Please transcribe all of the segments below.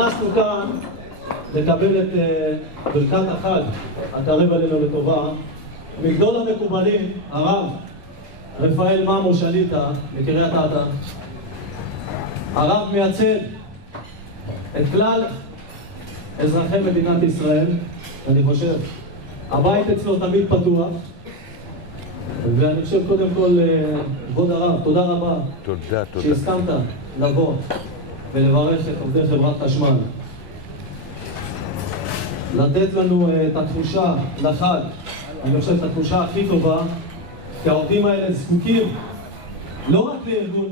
התכנסנו כאן לקבל את ברכת החג הקרב עלינו לטובה מגדול המקובלים, הרב רפאל ממו שליט"א מקריית אתא. הרב מייצג את כלל אזרחי מדינת ישראל, ואני חושב הבית אצלו תמיד פתוח, ואני חושב קודם כל, כבוד הרב, תודה רבה שהסכמת לבוא ולברך את עובדי חברת חשמל, לתת לנו את התחושה לחג. אני חושב את התחושה הכי טובה, כי העובדים האלה זקוקים לא רק לארגון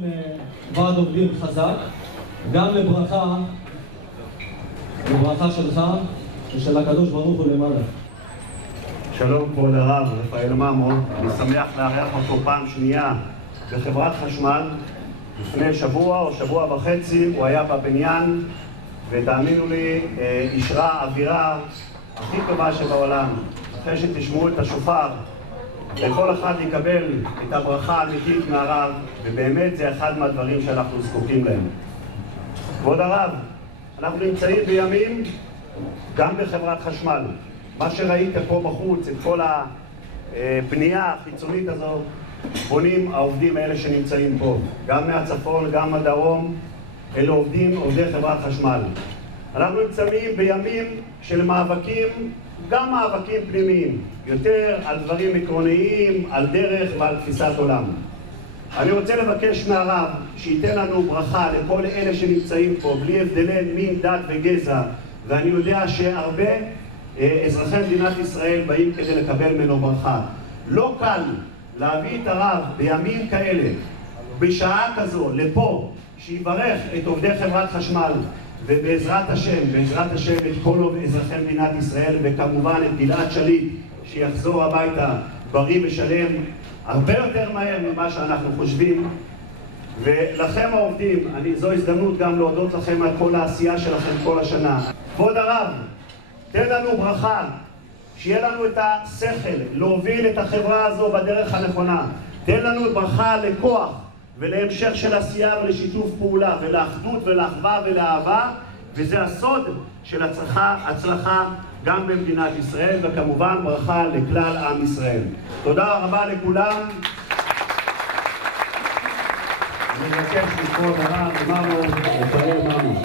ועד עובדים חזק, גם לברכה שלך ושל הקדוש ברוך הוא למעלה. שלום כבוד הרב רפאל ממו, אני שמח לארח אותו פעם שנייה בחברת חשמל. לפני שבוע או שבוע וחצי הוא היה בבניין, ותאמינו לי, אישרה אווירה הכי טובה שבעולם. אחרי שתשמעו את השופר, לכל אחד יקבל את הברכה האמיתית מהרב, ובאמת זה אחד מהדברים שאנחנו זקוקים להם. כבוד הרב, אנחנו נמצאים בימים גם בחברת חשמל. מה שראית פה בחוץ, את כל הבנייה החיצונית הזו, בונים העובדים האלה שנמצאים פה, גם מהצפון, גם מהדרום. אלה עובדי חברת חשמל. אנחנו נמצאים בימים של מאבקים, גם מאבקים פנימיים, יותר על דברים עקרוניים, על דרך ועל תפיסת עולם. אני רוצה לבקש מהרב שייתן לנו ברכה לכל אלה שנמצאים פה, בלי הבדלי מין, דת וגזע, ואני יודע שהרבה אזרחי מדינת ישראל באים כדי לקבל ממנו ברכה. לא קל להביא את הרב בימים כאלה, בשעה כזו, לפה, שיברך את עובדי חברת חשמל, ובעזרת השם את כל אזרחי מדינת ישראל, וכמובן את גלעד שליט, שיחזור הביתה בריא ושלם הרבה יותר מהר ממה שאנחנו חושבים. ולכם העובדים, זו הזדמנות גם להודות לכם על כל העשייה שלכם כל השנה. כבוד הרב, תן לנו ברכה, שיהיה לנו את השכל להוביל את החברה הזו בדרך הנכונה. תן לנו ברכה לכוח ולהמשך של עשייה ולשיתוף פעולה ולאחדות ולאחווה ולאהבה, וזה הסוד של הצלחה גם במדינת ישראל, וכמובן ברכה לכלל עם ישראל. תודה רבה לכולם. אני מבקש מכבוד הרב ממו רפאל ממו.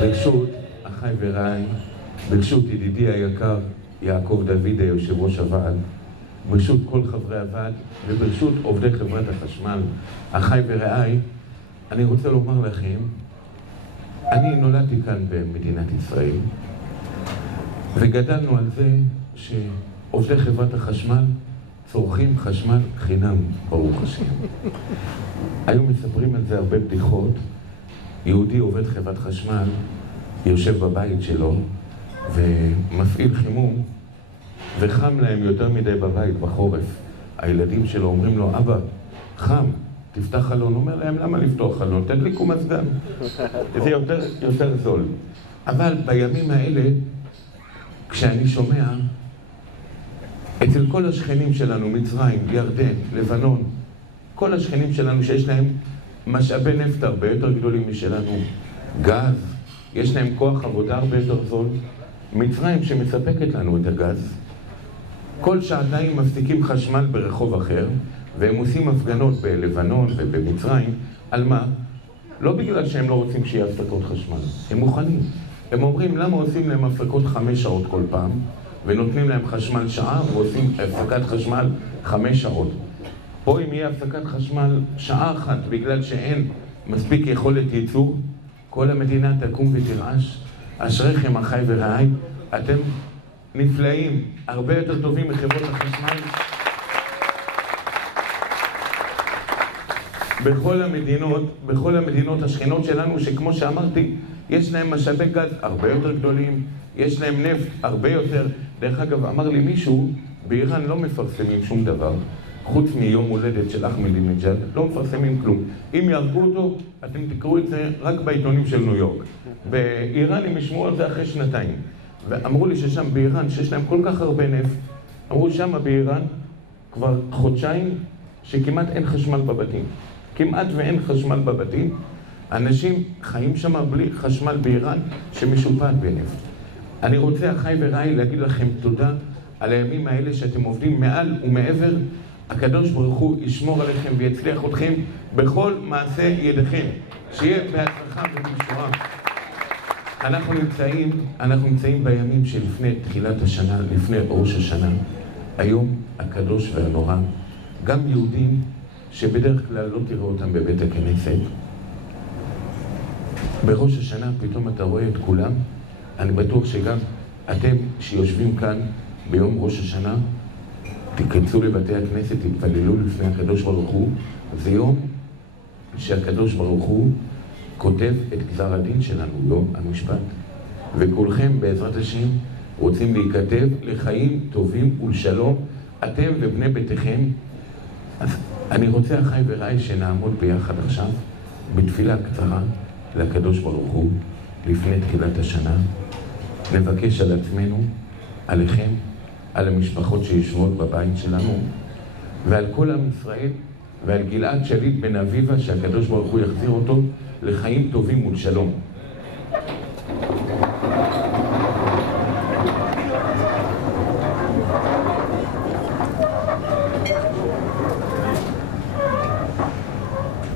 ברשות אחי ורעי, ברשות ידידי היקר יעקב דוד היושב ראש הוועד, ברשות כל חברי הוועד וברשות עובדי חברת החשמל, אחי ורעי, אני רוצה לומר לכם, אני נולדתי כאן במדינת ישראל וגדלנו על זה שעובדי חברת החשמל צורכים חשמל חינם, ברוך השם. היו מספרים על זה הרבה בדיחות. יהודי עובד חברת חשמל, יושב בבית שלו ומפעיל חימום, וחם להם יותר מדי בבית בחורף. הילדים שלו אומרים לו, אבא, חם, תפתח חלון. אומר להם, למה לפתוח חלון? תדליקו מזגן. זה יותר זול. אבל בימים האלה, כשאני שומע, אצל כל השכנים שלנו, מצרים, ירדן, לבנון, כל השכנים שלנו שיש להם משאבי נפט הרבה יותר גדולים משלנו, גז, יש להם כוח עבודה הרבה יותר זול. מצרים שמספקת לנו את הגז, כל שעתיים מפסיקים חשמל ברחוב אחר, והם עושים הפגנות בלבנון ובמצרים. על מה? לא בגלל שהם לא רוצים שיהיה הפסקות חשמל, הם מוכנים. הם אומרים, למה עושים להם הפסקות 5 שעות כל פעם, ונותנים להם חשמל שעה, ועושים הפסקת חשמל 5 שעות. פה אם יהיה הפסקת חשמל שעה אחת בגלל שאין מספיק יכולת ייצור, כל המדינה תקום ותרעש. אשריכם אחי ורעי, אתם נפלאים, הרבה יותר טובים מחברות החשמל. בכל המדינות השכנות שלנו, שכמו שאמרתי, יש להם משאבי גז הרבה יותר גדולים, יש להם נפט הרבה יותר. דרך אגב, אמר לי מישהו, באיראן לא מפרסמים שום דבר. חוץ מיום הולדת של אחמדינג'אד, לא מפרסמים כלום. אם יהרגו אותו, אתם תקראו את זה רק בעיתונים של ניו יורק. באיראן הם ישמעו על זה אחרי שנתיים. ואמרו לי ששם באיראן, שיש להם כל כך הרבה נפט, אמרו שם באיראן כבר חודשיים שכמעט אין חשמל בבתים. כמעט ואין חשמל בבתים. אנשים חיים שם בלי חשמל באיראן שמשופעת בנפט. אני רוצה, אחי ורעי, להגיד לכם תודה על הימים האלה שאתם עובדים מעל ומעבר. הקדוש ברוך הוא ישמור עליכם ויצליח אתכם בכל מעשה ידיכם. שיהיה בהצלחה ובמשורה. אנחנו נמצאים בימים שלפני תחילת השנה, לפני ראש השנה. היום הקדוש והנורא, גם יהודים שבדרך כלל לא תראו אותם בבית הכנסת. בראש השנה פתאום אתה רואה את כולם. אני בטוח שגם אתם שיושבים כאן ביום ראש השנה, תיכנסו לבתי הכנסת, תתפללו לפני הקדוש ברוך הוא. זה יום שהקדוש ברוך הוא כותב את גזר הדין שלנו, יום המשפט. וכולכם בעזרת השם רוצים להיכתב לחיים טובים ולשלום, אתם ובני ביתכם. אז אני רוצה, אחי ורעי, שנעמוד ביחד עכשיו בתפילה קצרה לקדוש ברוך הוא לפני תחילת השנה. נבקש על עצמנו, עליכם, על המשפחות שיושבות בבית שלנו, ועל כל עם ישראל, ועל גלעד שליט בן אביבה, שהקדוש ברוך הוא יחזיר אותו לחיים טובים ולשלום.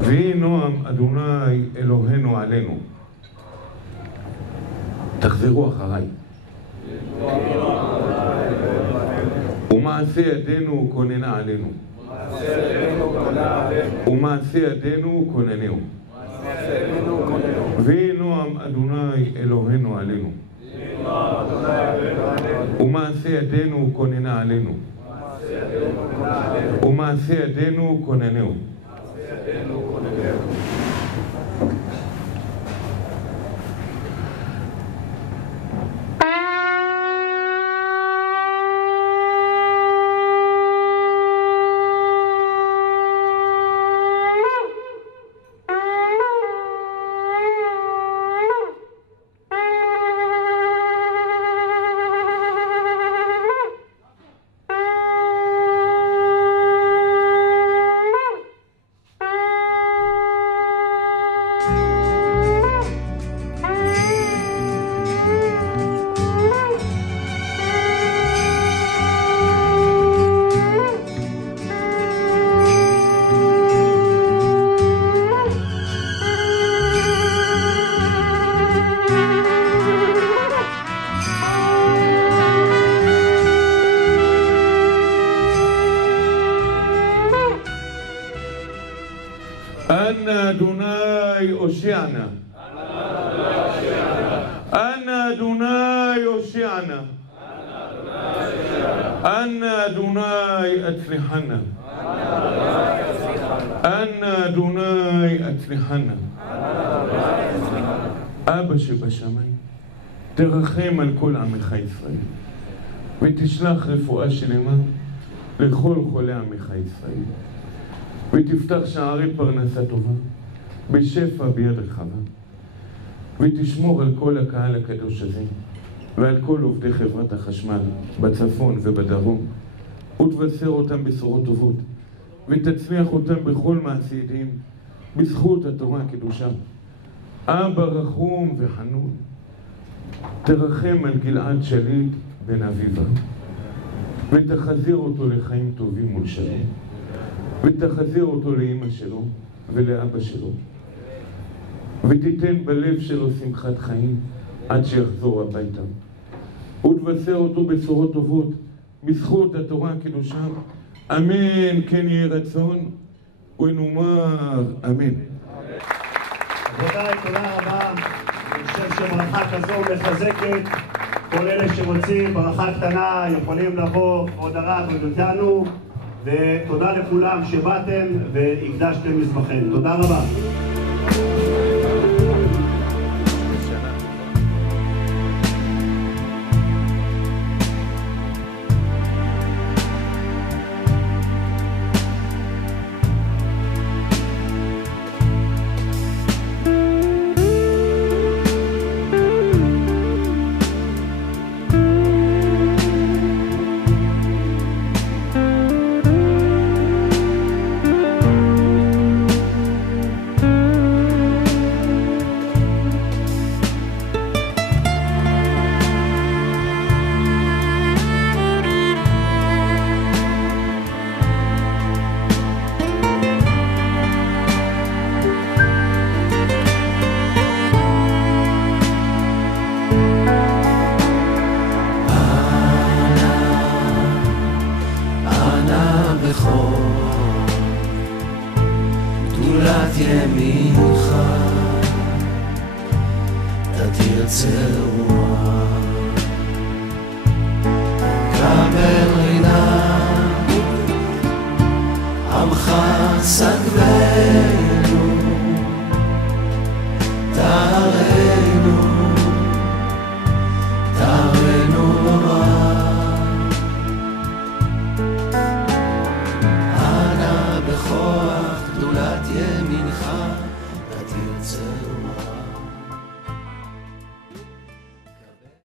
ויהי נועם אדוני אלוהינו עלינו. תחזרו אחריי. ומעשה ידינו כוננה עלינו. ומעשה ידינו כוננהו. ויהי נועם אדוני אלוהינו עלינו. ומעשה ידינו כוננה עלינו. ומעשה ידינו כוננהו. אנא אדוני הושיענה. אנא אדוני הושיענה. אנא אדוני הצליחנה. אנא אדוני הצליחנה. אבא שבשמיים, תרחם על כל עמך ישראל ותשלח רפואה שלמה לכל חולי עמך ישראל, ותפתח שערי פרנסה טובה בשפע ביד רחבה, ותשמור על כל הקהל הקדוש הזה ועל כל עובדי חברת החשמל בצפון ובדרום, ותבשר אותם בשורות טובות, ותצליח אותם בכל מעשי ידיהם בזכות התורה הקדושה. אבא רחום וחנון, תרחם על גלעד שליט בן אביבה, ותחזיר אותו לחיים טובים ולשלום, ותחזיר אותו לאמא שלו ולאבא שלו, ותיתן בלב שלו שמחת חיים עד שיחזור הביתה, ותבשר אותו בשורות טובות בזכות התורה הקדושה. אמן כן יהי רצון ונאמר אמן. רבותיי, תודה רבה. אני חושב שברכה כזו מחזקת. כל אלה שרוצים ברכה קטנה יכולים לבוא, עוד הרב ודותנו, ותודה לכולם שבאתם והקדשתם מזבחם. תודה רבה. תרצה רוח קבל רינה עמך סגבי